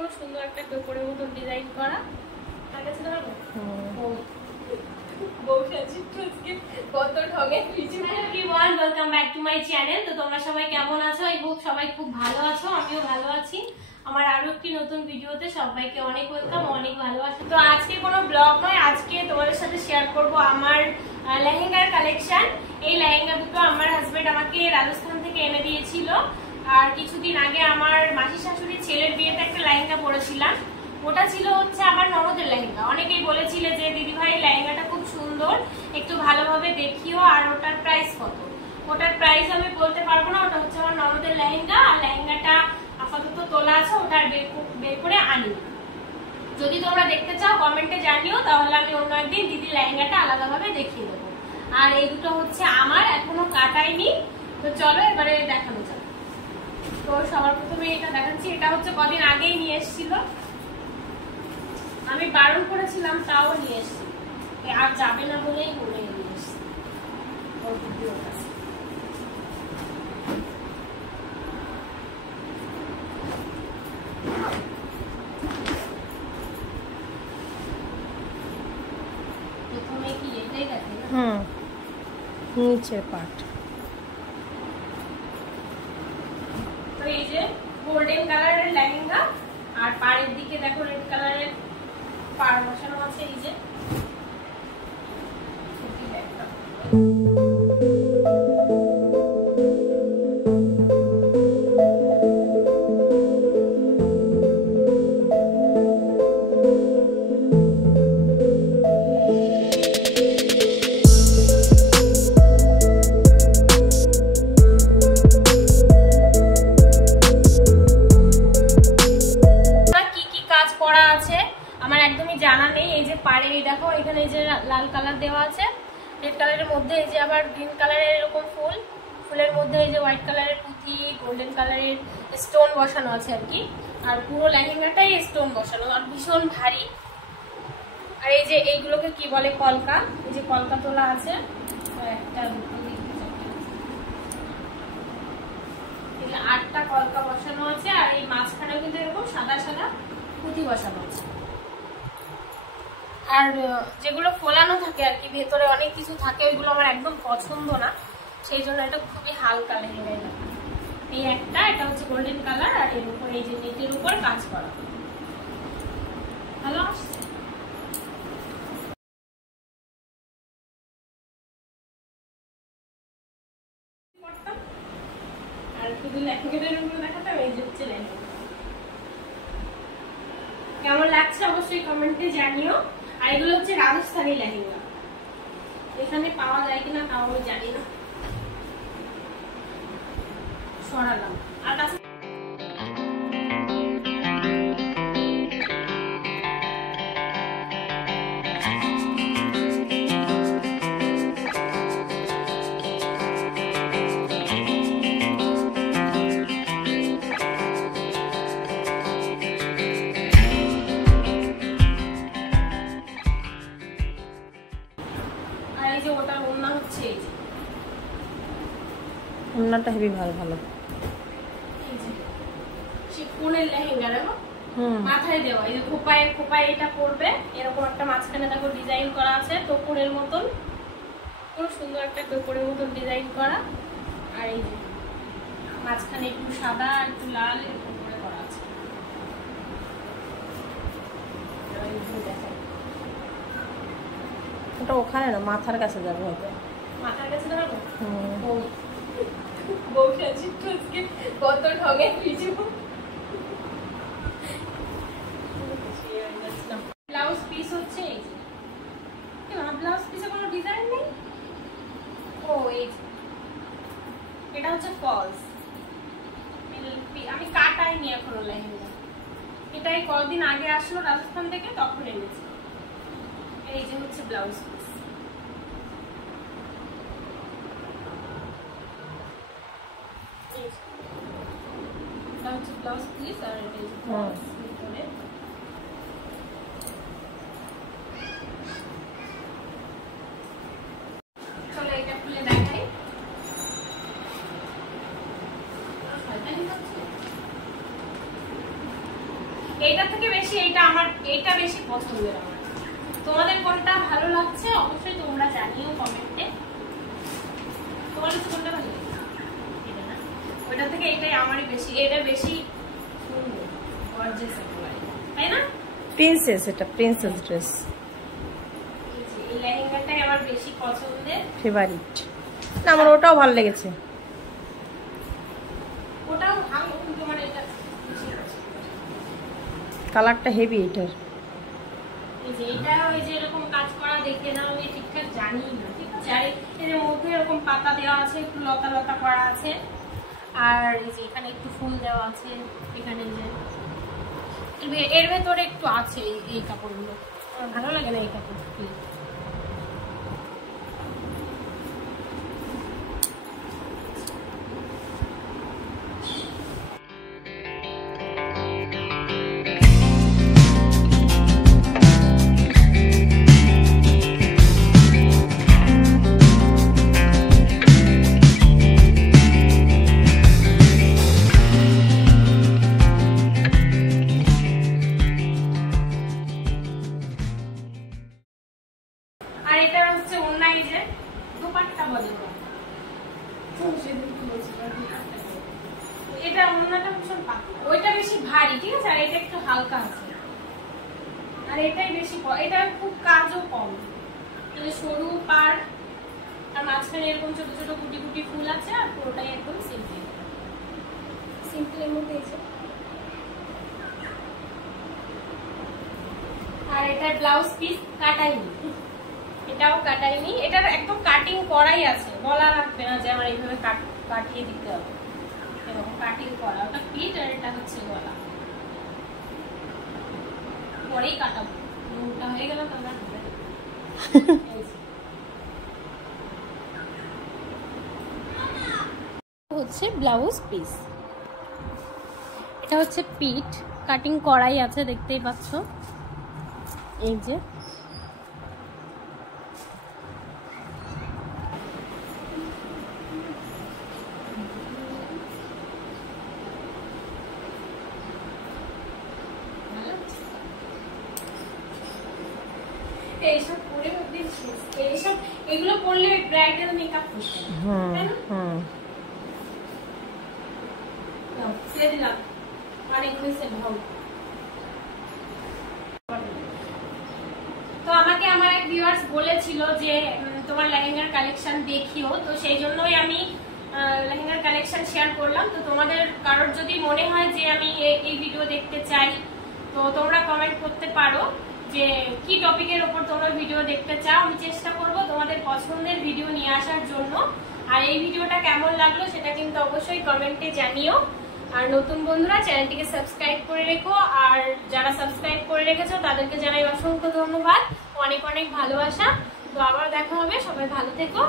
খুব সুন্দর একটা ডোকরের মতো ডিজাইন করা। তার কাছে ধরবো তোমরা সবাই কেমন আছো? আই হোপ সবাই খুব ভালো আছো, আমিও ভালো আছি। আমার আরো একটি নতুন ভিডিওতে সবাইকে অনেক ওয়েলকাম, অনেক ভালোবাসা। তো আজকে কোনো ব্লগ নয়, আজকে তোমাদের সাথে শেয়ার করব আমার লেহেঙ্গার কালেকশন। এই লেহেঙ্গা দুটো আমার হাজবেন্ড আমাকে রাজস্থান থেকে এনে দিয়েছিল। আর কিছুদিন আগে আমার মাসি শাশুড়ির ছেলের বিয়েতে একটা লেহেঙ্গা পরেছিলাম, ওটা ছিল হচ্ছে আমার ননদের লেহেঙ্গা। অনেকেই বলেছিলে যে দিদি ভাই লেহেঙ্গাটা খুব সুন্দর, একটু ভালোভাবে দেখিও, আর ওটার প্রাইস কত। ওটার প্রাইস আমি বলতে পারবো না, ওটা হচ্ছে আমার ননদের লেহেঙ্গা। আর লেহেঙ্গাটা আপাতত তোলা আছে, ওটা বের করে আনি। যদি তোমরা দেখতে চাও কমেন্টে জানিও, তাহলে আমি অন্য একদিন দিদির লেহেঙ্গাটা আলাদাভাবে দেখিয়ে দেবো। আর এই দুটো হচ্ছে আমার, এখনো কাটাইনি। তো চলো এবারে দেখানো যাক। তো সবার প্রথমে এটা দেখাচ্ছি। এটা হচ্ছে কদিন আগেই নিয়ে এসেছিল, আমি বারণ করেছিলাম তাও নিয়ে এসেছি, আর যাবে না বলেই বলে নিয়ে এসেছি। প্রথমে কি এটাই দেখে না? নিচের পার্ট। তো এই যে গোল্ডেন কালারের লেহেঙ্গা, আর পাড়ের দিকে দেখো রেড কালারের পাড় বসানো আছে। এই যে দেখো এখানে এই যে লাল কালার দেওয়া আছে, রেড কালারের মধ্যে এই যে আবার গ্রিন কালারের এরকম ফুল, ফুলের মধ্যে এই যে হোয়াইট কালারের পুঁথি, গোল্ডেন কালারের স্টোন বসানো আছে আর কি। আর পুরো লেহেঙ্গাটাই স্টোন বসানো, আর ভীষণ ভারী। আর এই যে এইগুলোকে কি বলে, কলকা। এই যে কলকা তোলা আছে, একটা দুটো 8টা কলকা বসানো আছে। আর এই মাঝখানে কিন্তু এরকম সাদা সাদা পুঁথি বসানো আছে। আর যেগুলো ফোলানো থাকে আর কি, ভেতরে অনেক কিছু থাকে, ওইগুলো আমার একদম পছন্দ না, সেই জন্য এটা খুবই হালকা লেহেঙ্গা। এই একটা, এটা হচ্ছে গোল্ডেন কালার, আর এর উপর এই যে নেটের উপর কাজ করা ভালো আসছে। আর শুধু লেহেঙ্গাটার উপর দেখাতাম। এই যে হচ্ছে লেহেঙ্গা, কেমন লাগছে অবশ্যই কমেন্টে জানিও। আর এগুলো হচ্ছে রাজস্থানী লেহেঙ্গা, এখানে পাওয়া যায় কিনা তাও আমি জানি না। সরালাম আর কাছে ওড়নাটা হেভি ভালো ভালো। শিফনের লেহেঙ্গা দেখো, মাথায় দেওয়া, এই যে খোপায় খোপায় এটা পড়বে, এরকম একটা মাঝখানে দেখো ডিজাইন করা আছে টোপরের মতন, খুব সুন্দর একটা টোপরের মতন ডিজাইন করা। আর এই যে মাঝখানে একটু সাদা একটু লাল এরকম করে করা আছে। ওটা ওখানে না, মাথার কাছে যাবে হয়তো। মাথার কাছে ধরবো বউটা চিত্র কত ঢঙে ভিজবো। ব্লাউজ পিস হচ্ছে এই যে, ব্লাউজ পিসে কোনো ডিজাইন নেই। ও এই এটা হচ্ছে ফলস, আমি কাটাইনি এখনো লেহেঙ্গা, এটাই কয়েকদিন আগে আসলো রাজস্থান থেকে, তখন এনেছি। এই যে হচ্ছে ব্লাউজ পিস। এটা হচ্ছে ব্লাউজ পিস, আর এটা হচ্ছে ফলস ভিতরে। চলো এটা খুলে দেখাই। এইটা থেকে বেশি এইটা বেশি পছন্দের আমার। তোমাদের কোনটা ভালো লাগছে অবশ্যই তোমরা জানিও কমেন্টে। তোমার কাছে কোনটা ভালো লাগে? এটা না, ওইটা থেকে এটাই আমারই বেশি, এটা বেশি সুন্দর গর্জিয়াস একেবারে, তাই না? প্রিন্সেস, এটা প্রিন্সেস ড্রেস, এই লেহেঙ্গাটাই আমার বেশি পছন্দের, ফেভারিট। না আমার ওটাও ভালো লেগেছে, ওটাও ভালো, কিন্তু আমার এটা কালারটা হেভি এটার। এই যে এটা ওই যে এরকম কাজ করা দেখে না, আমি ঠিকঠাক জানি না, ঠিক আছে। আর এর মধ্যে এরকম পাতা দেওয়া আছে, একটু লতা লতা করা আছে, আর এই যে এখানে একটু ফুল দেওয়া আছে, এখানে যে এর ভেতরে একটু আছে এই কাপড়গুলো, আমার ভালো লাগে না এই কাপড়। আর এটা হচ্ছে অন্যায় যে দোপাট্টা বলে, এটা অন্যটা ভীষণ পাতলা, ওইটা বেশি ভারী, ঠিক আছে, আর এটা একটু হালকা আছে, আর এটাই বেশি, এটা খুব কাজও কম, সরু পাড়, আর মাঝখানে এরকম ছোট ছোট গুটি গুটি ফুল আছে, আর পুরোটাই একদম সিম্পল সিম্পলের মধ্যে আছে। আর এটার ব্লাউজ পিস কাটাইনি, এটাও কাটাইনি, এটার একদম কাটিং করাই আছে, বলা রাখবে না যে আমার এইভাবে কাটিয়ে দিতে হবে, এরকম কাটিং করা, ওটা পিঠ আর এটা হচ্ছে গলা, পরেই কাটাবো, ওটা হয়ে গেল তাহলে হচ্ছে ব্লাউজ পিস, এটা হচ্ছে পিঠ, কাটিং করাই আছে, দেখতেই পাচ্ছ, এই যে এগুলো পরলে ব্রাইডাল মেকআপ করতে দিলাম, অনেক হয়েছে ভাব। তো আমাকে আমার এক ভিউয়ার্স বলেছিল যে তোমার লেহেঙ্গার কালেকশন দেখিও, তো সেই জন্যই আমি লেহেঙ্গার কালেকশন শেয়ার করলাম। তো তোমাদের কারোর যদি মনে হয় যে আমি এই ভিডিও দেখতে চাই, তো তোমরা কমেন্ট করতে পারো যে কি টপিকের উপর তোমরা ভিডিও দেখতে চাও, আমি চেষ্টা করব তোমাদের পছন্দের ভিডিও নিয়ে আসার জন্য। আর এই ভিডিওটা কেমন লাগলো সেটা কিন্তু অবশ্যই কমেন্টে জানিও। আর নতুন বন্ধুরা চ্যানেলটিকে সাবস্ক্রাইব করে রেখো, আর যারা সাবস্ক্রাইব করে রেখেছো তাদেরকে জানাই অসংখ্য ধন্যবাদ, অনেক অনেক ভালোবাসা। তো আবার দেখা হবে, সবাই ভালো থেকো।